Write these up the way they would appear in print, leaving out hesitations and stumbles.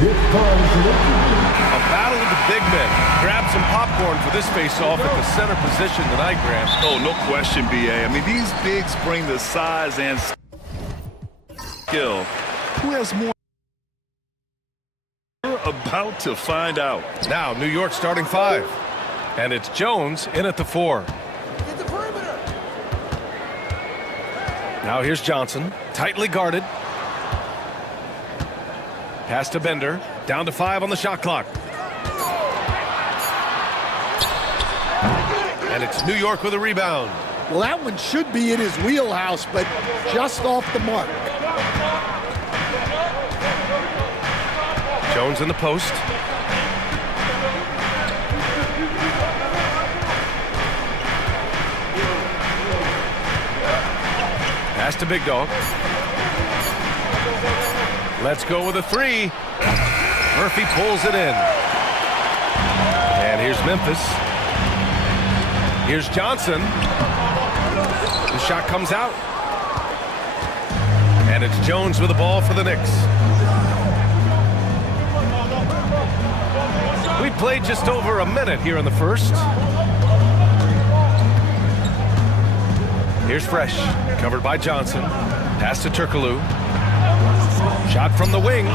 A battle of the big men. Grab some popcorn for this face-off at the center position tonight, Grant. Oh, no question, B.A. I mean, these bigs bring the size and skill. Who has more? We're about to find out. Now, New York starting 5. And it's Jones in at the 4. Get the perimeter. Now here's Johnson, tightly guarded. Pass to Bender, down to 5 on the shot clock. And it's New York with a rebound. Well, that one should be in his wheelhouse, but just off the mark. Jones in the post. Pass to Big Dog. Let's go with a 3. Murphy pulls it in. And here's Memphis. Here's Johnson. The shot comes out. And it's Jones with the ball for the Knicks. We played just over a minute here in the first. Here's Fresh, covered by Johnson. Pass to Turkoglu. Shot from the wing.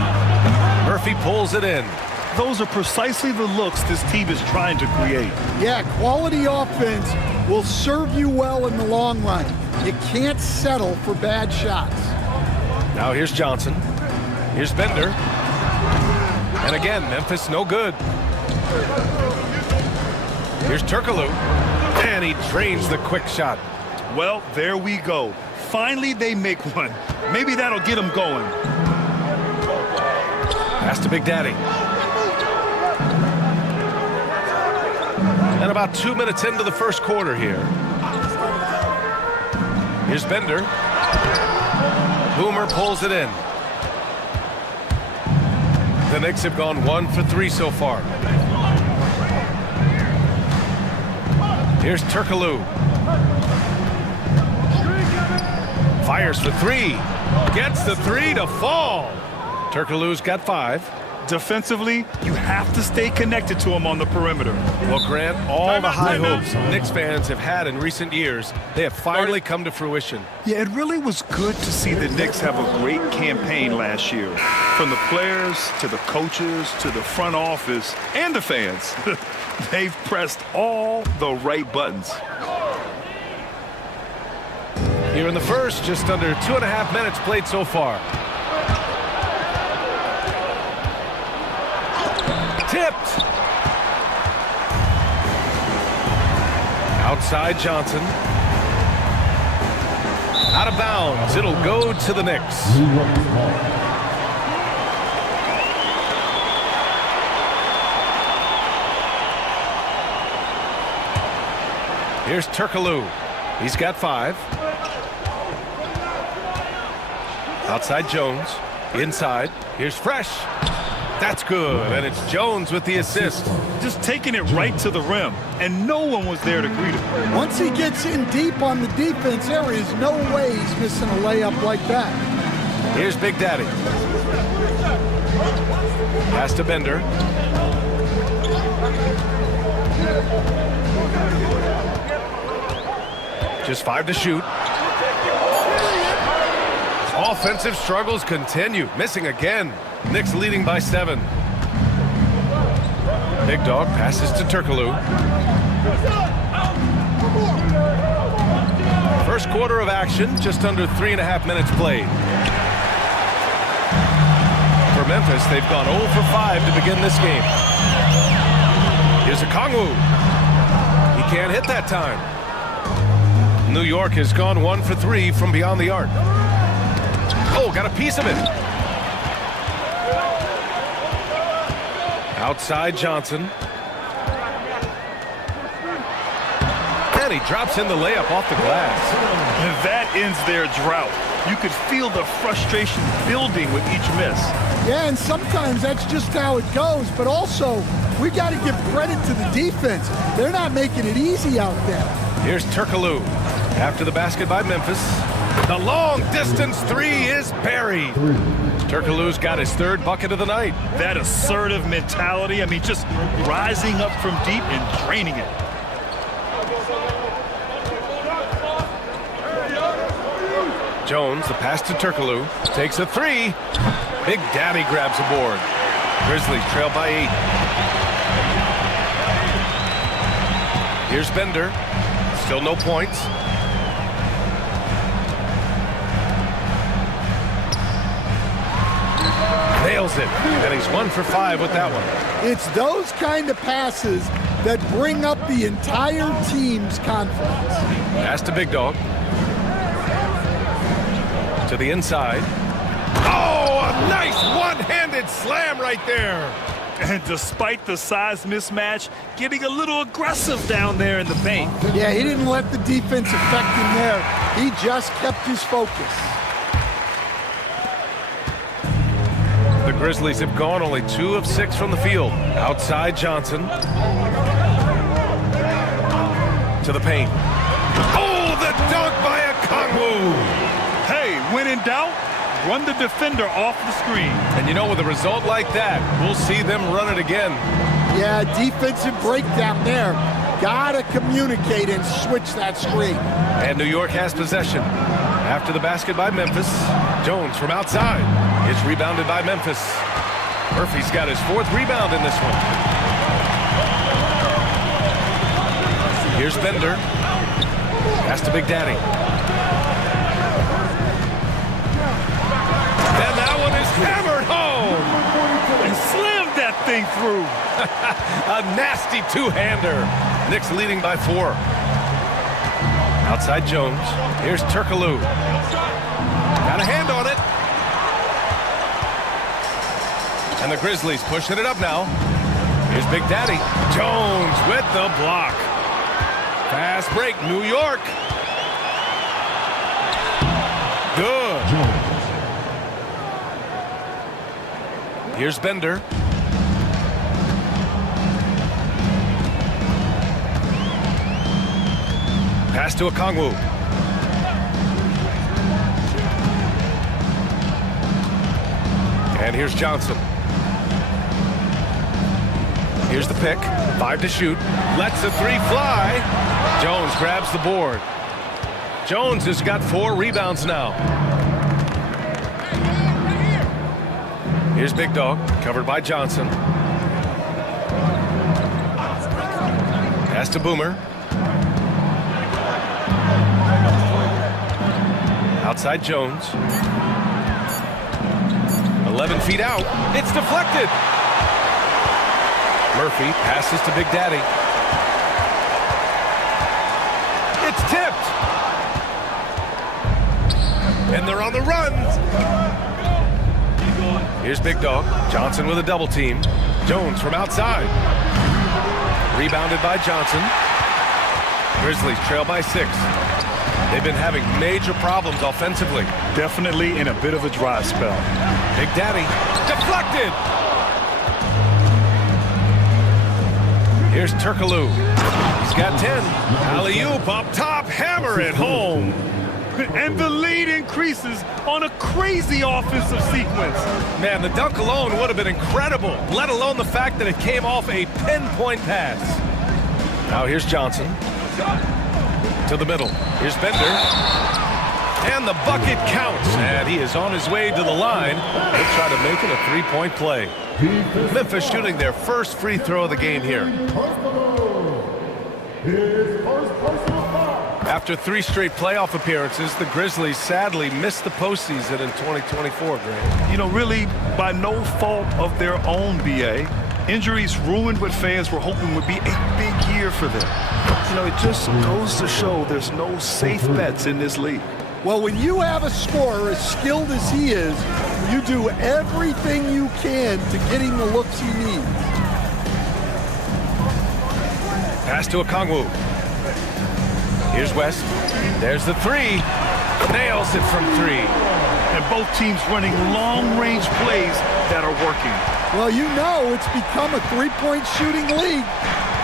Murphy pulls it in. Those are precisely the looks this team is trying to create. Yeah, quality offense will serve you well in the long run. You can't settle for bad shots. Now here's Johnson. Here's Bender. And again, Memphis no good. Here's Turkoglu. And he drains the quick shot. Well, there we go. Finally, they make one. Maybe that'll get them going. Pass to Big Daddy. And about 2 minutes into the first quarter here. Here's Bender. Boomer pulls it in. The Knicks have gone 1 for 3 so far. Here's Turkoglu. Fires for 3. Gets the 3 to fall. Turkoglu's got 5. Defensively, you have to stay connected to him on the perimeter. Well, Grant, all the high hopes Knicks fans have had in recent years, they have finally come to fruition. Yeah, it really was good to see the Knicks have a great campaign last year. From the players to the coaches to the front office and the fans. They've pressed all the right buttons. Here in the first, just under 2.5 minutes played so far. Tipped. Outside Johnson. Out of bounds. It'll go to the Knicks. Here's Turkoglu. He's got 5. Outside Jones. Inside. Here's Fresh. That's good, and it's Jones with the assist. Just taking it right to the rim, and no one was there to greet him. Once he gets in deep on the defense, there is no way he's missing a layup like that. Here's Big Daddy. Pass to Bender. Just 5 to shoot. Offensive struggles continue. Missing again. Knicks leading by 7. Big Dog passes to Turkoglu. First quarter of action, just under 3.5 minutes played. For Memphis, they've gone 0 for 5 to begin this game. Here's Okongwu. He can't hit that time. New York has gone 1 for 3 from beyond the arc. Oh, got a piece of it. Outside Johnson. And he drops in the layup off the glass. And that ends their drought. You could feel the frustration building with each miss. Yeah, and sometimes that's just how it goes, but also we got to give credit to the defense. They're not making it easy out there. Here's Turkoglu. After the basket by Memphis. The long distance 3 is buried. Turkoglu's got his third bucket of the night. That assertive mentality, I mean, just rising up from deep and draining it. Jones, the pass to Turkoglu, takes a three. Big Daddy grabs a board. Grizzlies trail by 8. Here's Bender. Still no points. Nails it. And he's 1 for 5 with that one. It's those kind of passes that bring up the entire team's confidence. Pass to Big Dog. To the inside. Oh, a nice one-handed slam right there. And despite the size mismatch, getting a little aggressive down there in the paint. Yeah, he didn't let the defense affect him there. He just kept his focus. The Grizzlies have gone only 2 of 6 from the field. Outside Johnson. To the paint. Oh, the dunk by Okongwu. Hey, when in doubt, run the defender off the screen. And you know, with a result like that, we'll see them run it again. Yeah, defensive breakdown there. Gotta communicate and switch that screen. And New York has possession. After the basket by Memphis, Jones from outside. It's rebounded by Memphis. Murphy's got his 4th rebound in this one. Here's Bender. Pass to Big Daddy. And that one is hammered home. And slammed that thing through. A nasty two-hander. Knicks leading by 4. Outside Jones. Here's Turkoglu. Got a hand on it. And the Grizzlies pushing it up now. Here's Big Daddy. Jones with the block. Fast break, New York. Good. Here's Bender. Pass to Okongwu. And here's Johnson. Here's the pick. 5 to shoot. Lets the 3 fly. Jones grabs the board. Jones has got 4 rebounds now. Here's Big Dog, covered by Johnson. Pass to Boomer. Outside Jones. 11 feet out. It's deflected. Murphy passes to Big Daddy. It's tipped. And they're on the run. Here's Big Dog. Johnson with a double team. Jones from outside. Rebounded by Johnson. Grizzlies trail by 6. They've been having major problems offensively. Definitely in a bit of a dry spell. Big Daddy. Deflected. Here's Turkoglu. He's got 10. Alley-oop up top. Hammer it home. And the lead increases on a crazy offensive sequence. Man, the dunk alone would have been incredible, let alone the fact that it came off a pinpoint pass. Now here's Johnson. To the middle. Here's Bender. And the bucket counts. And he is on his way to the line. He'll try to make it a 3-point play. Memphis shooting their first free throw of the game here. After 3 straight playoff appearances, the Grizzlies sadly missed the postseason in 2024, Grant. You know, really by no fault of their own, B.A. Injuries ruined what fans were hoping would be a big year for them. You know, it just goes to show there's no safe bets in this league. Well, when you have a scorer as skilled as he is, you do everything you can to get him the looks he needs. Pass to Okongwu. Here's West. There's the 3. Nails it from 3. And both teams running long-range plays that are working. Well, you know it's become a 3-point shooting league.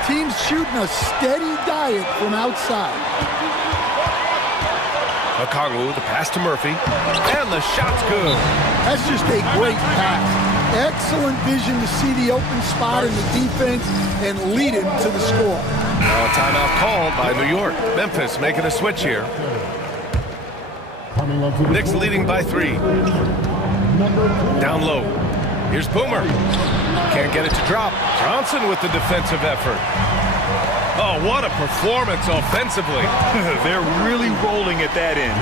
Teams shooting a steady diet from outside. Okongwu, the pass to Murphy, and the shot's good. That's just a great pass. Excellent vision to see the open spot in the defense and lead him to the score. Now a timeout called by New York. Memphis making a switch here. Knicks leading by 3. Down low. Here's Boomer. Can't get it to drop. Johnson with the defensive effort. Oh, what a performance offensively. They're really rolling at that end.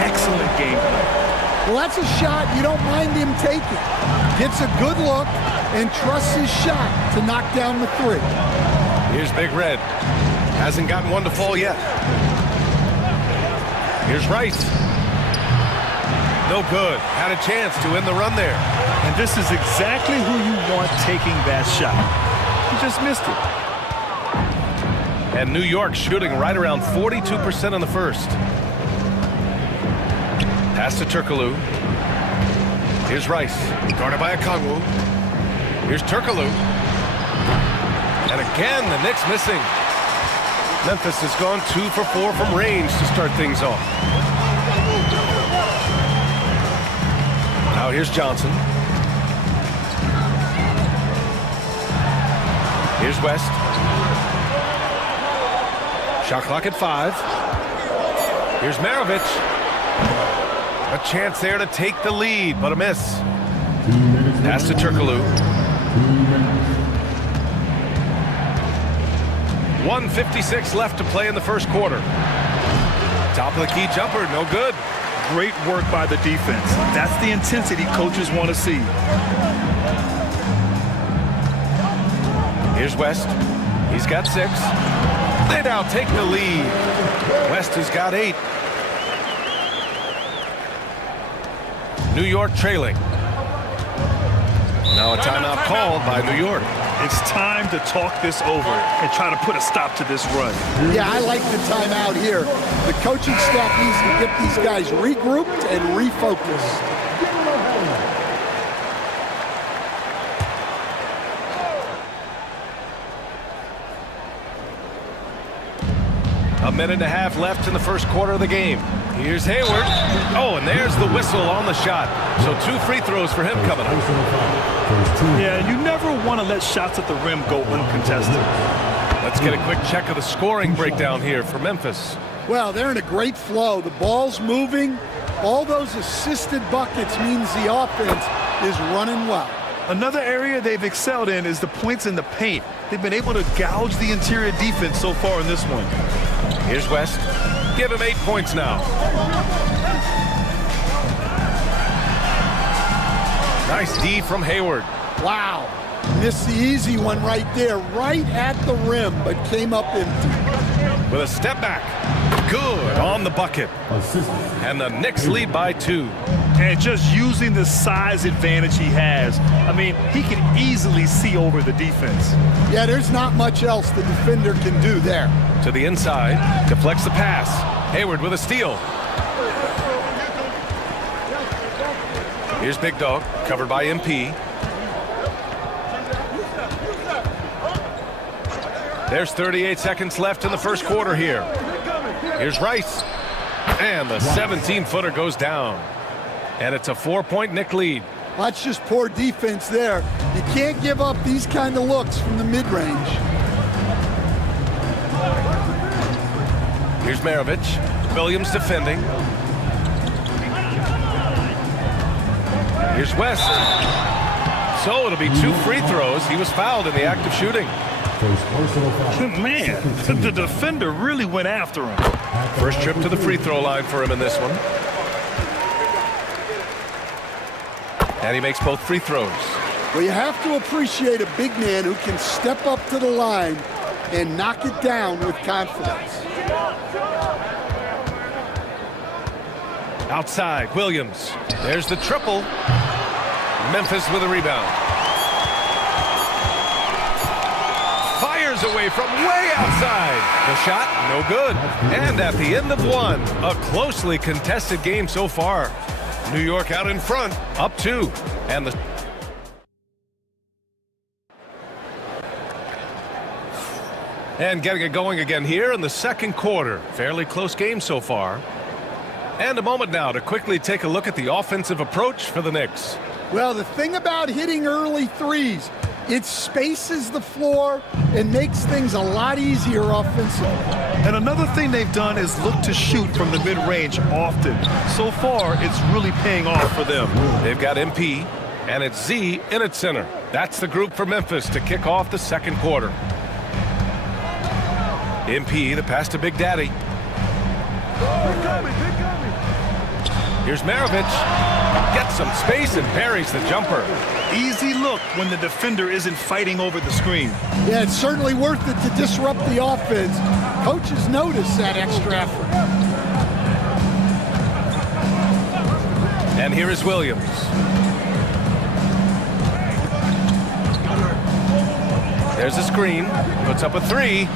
Excellent game plan. Well, that's a shot you don't mind him taking. Gets a good look and trusts his shot to knock down the 3. Here's Big Red. Hasn't gotten one to fall yet. Here's Rice. No good. Had a chance to end the run there. And this is exactly who you want taking that shot. He just missed it. And New York shooting right around 42% in the first. Pass to Turkoglu. Here's Rice. Guarded by Okongwu. Here's Turkoglu. And again, the Knicks missing. Memphis has gone 2 for 4 from range to start things off. Now here's Johnson. Here's West. Shot clock at 5. Here's Maravich. A chance there to take the lead, but a miss. Pass to Turkoglu. 1:56 left to play in the first quarter. Top of the key jumper, no good. Great work by the defense. That's the intensity coaches want to see. Here's West. He's got 6. They now take the lead. West has got 8. New York trailing. Now a timeout called by New York. It's time to talk this over and try to put a stop to this run. Yeah, I like the timeout here. The coaching staff needs to get these guys regrouped and refocused. A minute and a half left in the first quarter of the game. Here's Hayward. Oh, and there's the whistle on the shot. So 2 free throws for him coming up. Yeah, you never want to let shots at the rim go uncontested. Let's get a quick check of the scoring breakdown here for Memphis. Well, they're in a great flow. The ball's moving. All those assisted buckets means the offense is running well. Another area they've excelled in is the points in the paint. They've been able to gouge the interior defense so far in this one. Here's West. Give him 8 points now. Nice D from Hayward. Wow. Missed the easy one right there, right at the rim, but came up empty. With a step back. Good on the bucket. And the Knicks lead by 2. And just using the size advantage he has. I mean, he can easily see over the defense. Yeah, there's not much else the defender can do there. To the inside. Deflects the pass. Hayward with a steal. Here's Big Dog, covered by MP. There's 38 seconds left in the first quarter here. Here's Rice. And the 17-footer goes down. And it's a 4-point Knick lead. That's just poor defense there. You can't give up these kind of looks from the mid-range. Here's Maravich. Williams defending. Here's West. So it'll be 2 free throws. He was fouled in the act of shooting. Man, the defender really went after him. First trip to the free throw line for him in this one. And he makes both free throws. Well, you have to appreciate a big man who can step up to the line and knock it down with confidence. Outside, Williams. There's the triple. Memphis with a rebound. Fires away from way outside. The shot, no good. And at the end of one, a closely contested game so far. New York out in front, up 2. And the... And getting it going again here in the second quarter. Fairly close game so far. And a moment now to quickly take a look at the offensive approach for the Knicks. Well, the thing about hitting early threes, it spaces the floor and makes things a lot easier offensively. And another thing they've done is look to shoot from the mid-range often. So far, it's really paying off for them. They've got MP, and it's Z in at center. That's the group for Memphis to kick off the second quarter. MP, the pass to Big Daddy. Here's Maravich. Gets some space and parries the jumper. Easy look when the defender isn't fighting over the screen. Yeah, it's certainly worth it to disrupt the offense. Coaches notice that extra effort. And here is Williams. There's a screen. Puts up a three.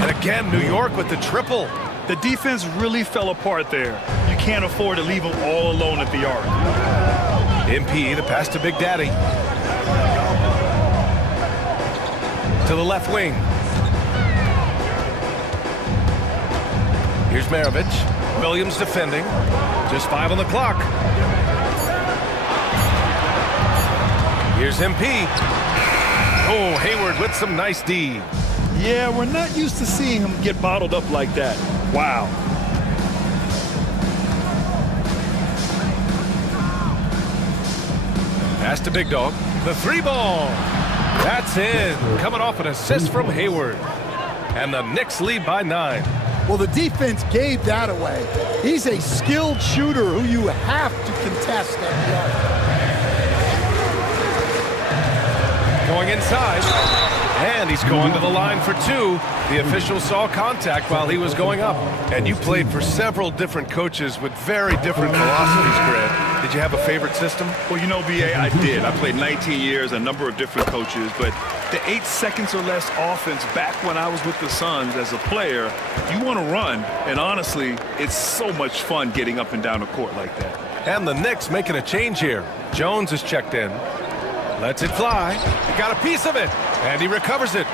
And again, New York with the triple. The defense really fell apart there. You can't afford to leave them all alone at the arc. MP, the pass to Big Daddy. To the left wing. Here's Maravich. Williams defending. Just 5 on the clock. Here's MP. Oh, Hayward with some nice D. Yeah, we're not used to seeing him get bottled up like that. Wow. Pass to Big Dog. The three ball. That's in. Coming off an assist from Hayward. And the Knicks lead by 9. Well, the defense gave that away. He's a skilled shooter who you have to contest at the arc. Going inside. And he's going to the line for 2. The official saw contact while he was going up. And you played for several different coaches with very different philosophies, Grant. Did you have a favorite system? Well, you know, BA, I did. I played 19 years, a number of different coaches, but the 8 seconds or less offense back when I was with the Suns as a player, you want to run. And honestly, it's so much fun getting up and down the court like that. And the Knicks making a change here. Jones is checked in. Lets it fly. He got a piece of it. And he recovers it.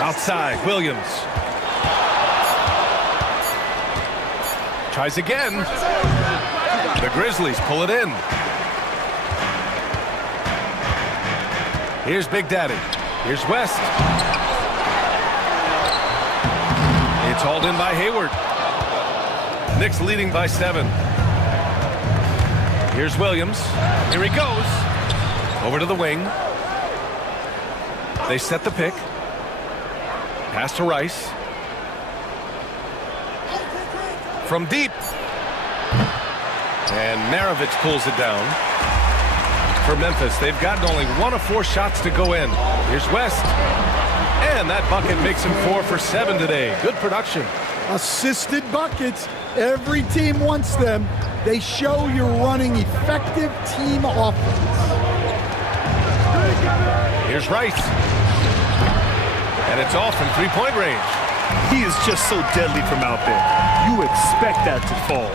Outside, Williams. Tries again. The Grizzlies pull it in. Here's Big Daddy. Here's West. It's hauled in by Hayward. Knicks leading by 7. Here's Williams. Here he goes. Over to the wing. They set the pick. Pass to Rice. From deep. And Maravich pulls it down. For Memphis, they've gotten only 1 of 4 shots to go in. Here's West. And that bucket makes him 4 for 7 today. Good production. Assisted buckets. Every team wants them. They show you're running effective team offense. Here's Rice. And it's off from 3-point range. He is just so deadly from out there. You expect that to fall.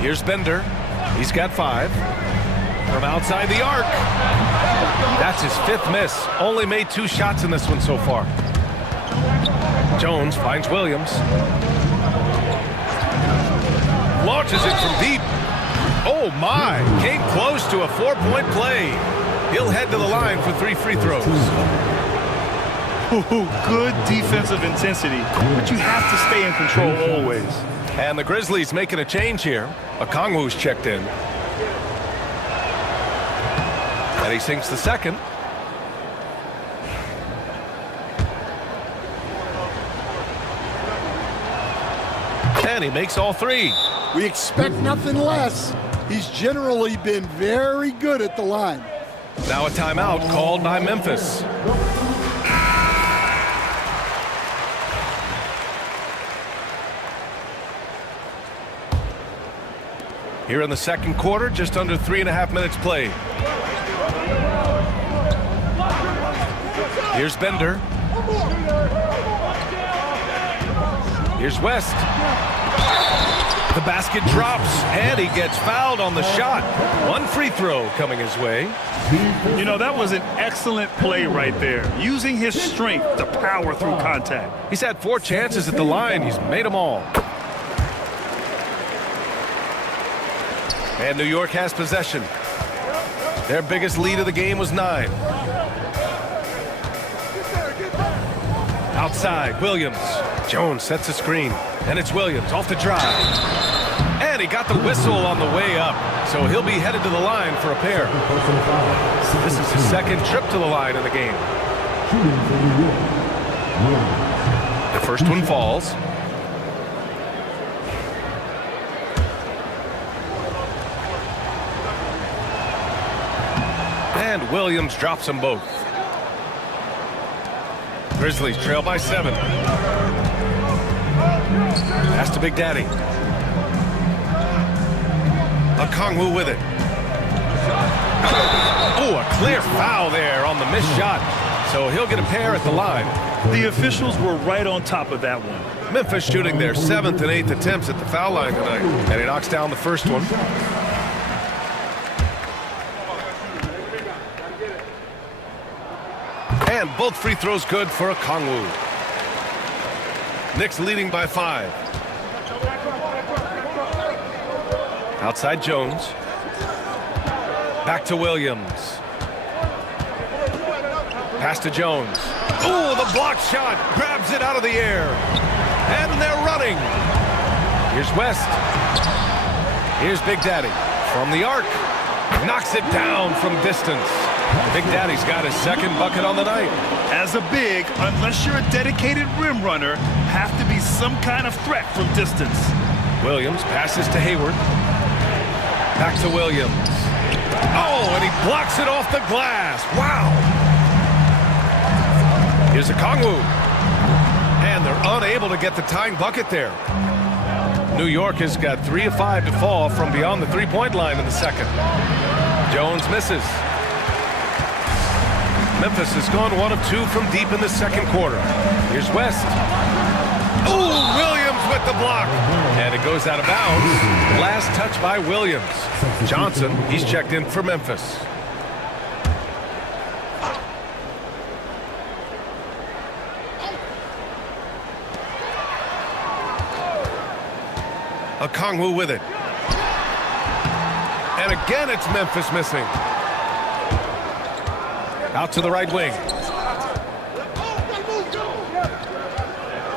Here's Bender. He's got 5. From outside the arc. That's his 5th miss. Only made 2 shots in this one so far. Jones finds Williams. Launches it from deep. Oh my, came close to a 4-point play. He'll head to the line for 3 free throws. Good defensive intensity, but you have to stay in control always. And the Grizzlies making a change here. Okongwu's checked in. And he sinks the second. And he makes all 3. We expect nothing less. He's generally been very good at the line. Now a timeout called by Memphis. Here in the second quarter, just under 3.5 minutes played. Here's Bender. Here's West. The basket drops, and he gets fouled on the shot. One free throw coming his way. You know, that was an excellent play right there, using his strength to power through contact. He's had 4 chances at the line. He's made them all. And New York has possession. Their biggest lead of the game was 9. Outside, Williams. Jones sets a screen, and it's Williams off the drive. And he got the whistle on the way up, so he'll be headed to the line for a pair. This is his second trip to the line in the game. The first one falls. And Williams drops them both. Grizzlies trail by 7. Pass to Big Daddy. Okongwu with it. Oh, a clear foul there on the missed shot. So he'll get a pair at the line. The officials were right on top of that one. Memphis shooting their 7th and 8th attempts at the foul line tonight. And he knocks down the first one. And both free throws good for Okongwu. Knicks leading by 5. Outside Jones. Back to Williams. Pass to Jones. Oh, the block shot. Grabs it out of the air. And they're running. Here's West. Here's Big Daddy from the arc. Knocks it down from distance. Big Daddy's got his second bucket on the night. As a big, unless you're a dedicated rim runner, have to be some kind of threat from distance. Williams passes to Hayward. Back to Williams. Oh, and he blocks it off the glass. Wow. Here's Okongwu. And they're unable to get the tying bucket there. New York has got 3 of 5 to fall from beyond the three-point line in the second. Jones misses. Memphis has gone 1 of 2 from deep in the second quarter. Here's West. Oh, Williams with the block. And it goes out of bounds. Last touch by Williams. Johnson, he's checked in for Memphis. Okongwu with it. And again, it's Memphis missing. Out to the right wing.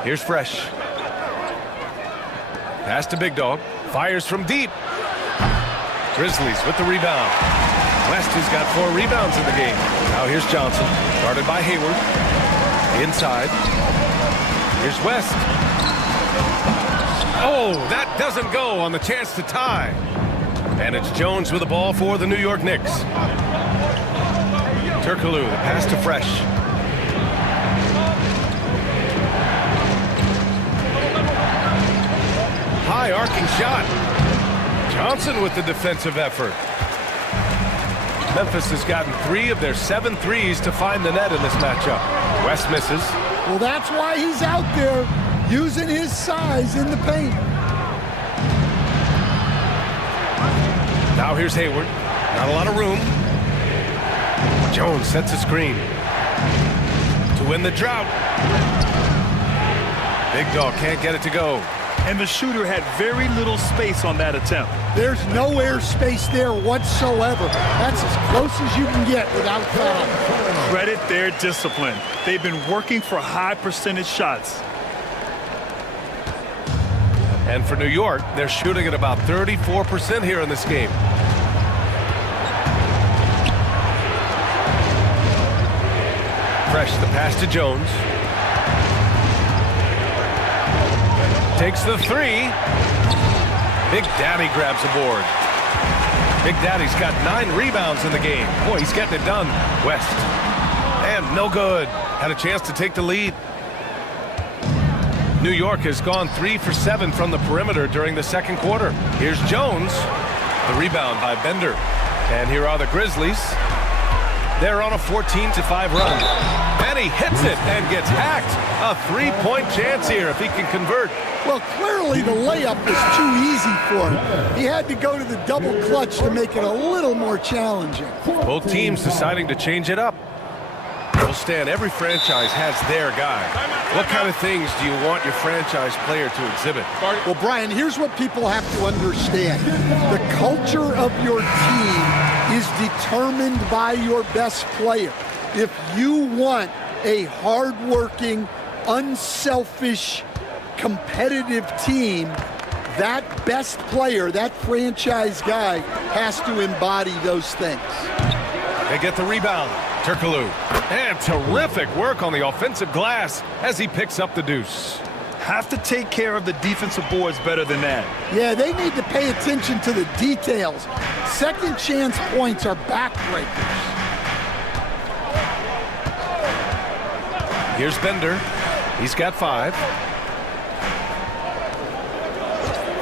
Here's Fresh. Pass to Big Dog. Fires from deep. Grizzlies with the rebound. West has got 4 rebounds in the game. Now here's Johnson. Guarded by Hayward. Inside. Here's West. Oh, that doesn't go on the chance to tie. And it's Jones with the ball for the New York Knicks. Turkoglu, the pass to Fresh. High arcing shot. Johnson with the defensive effort. Memphis has gotten 3 of their 7 threes to find the net in this matchup. West misses. Well, that's why he's out there using his size in the paint. Now here's Hayward. Not a lot of room. Jones sets a screen to win the drought. Big Dog can't get it to go. And the shooter had very little space on that attempt. There's no air space there whatsoever. That's as close as you can get without foul. Credit their discipline. They've been working for high percentage shots. And for New York, they're shooting at about 34% here in this game. Fresh, the pass to Jones. Takes the 3. Big Daddy grabs the board. Big Daddy's got 9 rebounds in the game. Boy, he's getting it done. West. And no good. Had a chance to take the lead. New York has gone 3 for 7 from the perimeter during the second quarter. Here's Jones. The rebound by Bender. And here are the Grizzlies. They're on a 14-5 run. And he he hits it and gets hacked. A three-point chance here if he can convert. Well, clearly the layup was too easy for him. He had to go to the double clutch to make it a little more challenging. Both teams deciding to change it up. Well, Stan, every franchise has their guy. What kind of things do you want your franchise player to exhibit? Well, Brian, here's what people have to understand. The culture of your team is determined by your best player. If you want a hardworking, unselfish, competitive team, that best player, that franchise guy, has to embody those things. They get the rebound. Turkoglu. And terrific work on the offensive glass as he picks up the deuce. Have to take care of the defensive boards better than that. Yeah, they need to pay attention to the details. Second chance points are backbreakers. Here's Bender. He's got 5.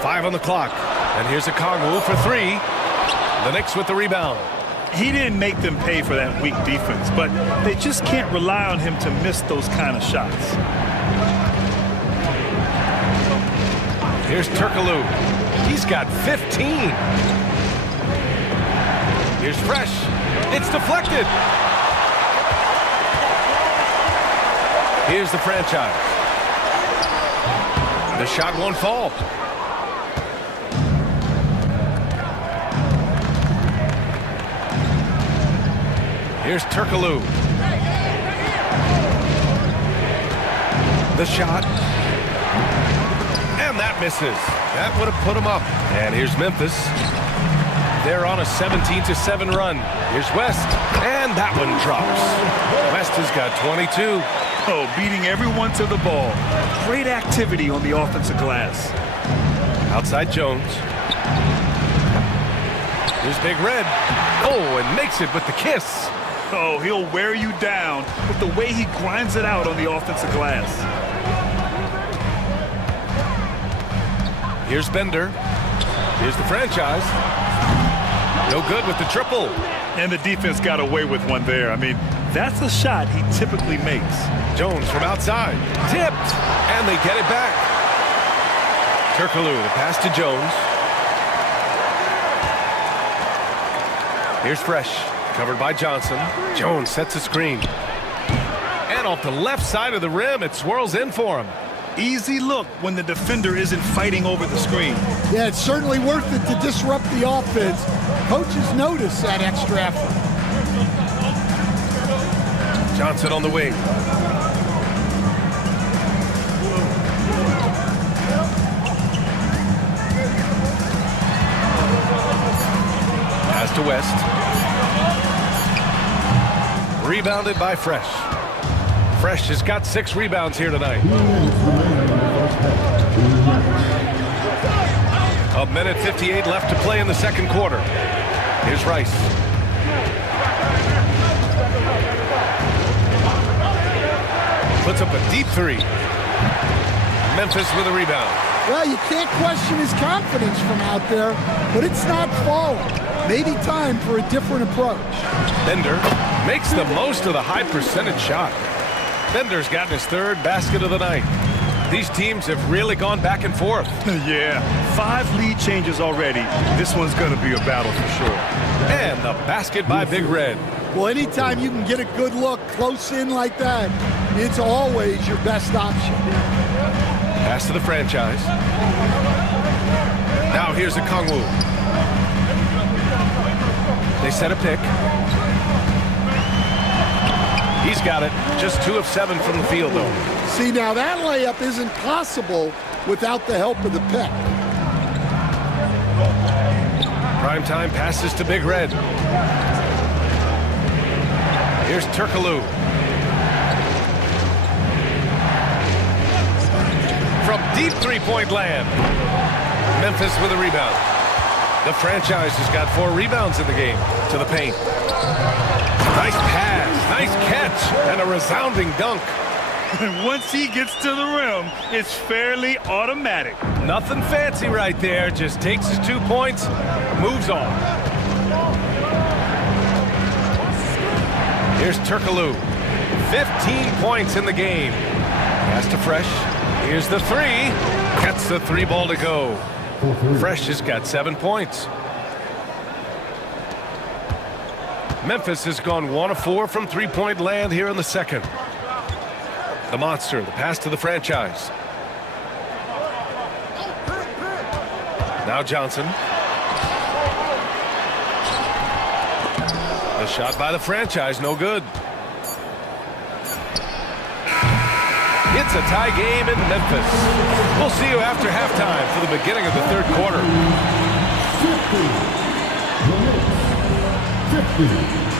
5 on the clock. And here's a Kongwu for 3. The Knicks with the rebound. He didn't make them pay for that weak defense, but they just can't rely on him to miss those kind of shots. Here's Turkoglu. He's got 15. Here's Fresh. It's deflected. Here's the franchise. The shot won't fall. Here's Turkoglu. The shot. And that misses. That would have put him up. And here's Memphis. They're on a 17-7 run. Here's West. And that one drops. West has got 22. Oh, beating everyone to the ball. Great activity on the offensive glass. Outside Jones. Here's Big Red. Oh, and makes it with the kiss. Oh, he'll wear you down with the way he grinds it out on the offensive glass. Here's Bender. Here's the franchise. No good with the triple. And the defense got away with one there. I mean, that's a shot he typically makes. Jones from outside. Tipped. And they get it back. Turkoglu, the pass to Jones. Here's Fresh. Covered by Johnson. Jones sets a screen. And off the left side of the rim, it swirls in for him. Easy look when the defender isn't fighting over the screen. Yeah, it's certainly worth it to disrupt the offense. Coaches notice that extra effort. Johnson on the wing. Pass to West. Rebounded by Fresh. Fresh has got 6 rebounds here tonight. A minute 58 left to play in the second quarter. Here's Rice. Puts up a deep 3. Memphis with a rebound. Well, you can't question his confidence from out there, but it's not falling. Maybe time for a different approach. Bender makes the most of the high percentage shot. Bender's gotten his 3rd basket of the night. These teams have really gone back and forth. Yeah, 5 lead changes already. This one's going to be a battle for sure. And the basket by Big Red. Well, anytime you can get a good look close in like that, it's always your best option. Pass to the franchise. Now here's a Kongwu. They set a pick. He's got it. Just 2 of 7 from the field, though. See, now that layup isn't possible without the help of the pick. Primetime passes to Big Red. Here's Turkoglu. From deep 3-point land. Memphis with a rebound. The franchise has got 4 rebounds in the game. To the paint. Nice pass, nice catch, and a resounding dunk. Once he gets to the rim, it's fairly automatic. Nothing fancy right there. Just takes his 2 points, moves on. Here's Turkoglu. 15 points in the game. Pass to Fresh. Here's the three. Gets the three ball to go. Fresh has got 7 points. Memphis has gone 1 of 4 from three-point land here in the second. The monster, the pass to the franchise. Now Johnson. The shot by the franchise, no good. It's a tie game in Memphis. We'll see you after halftime for the beginning of the third quarter. 50.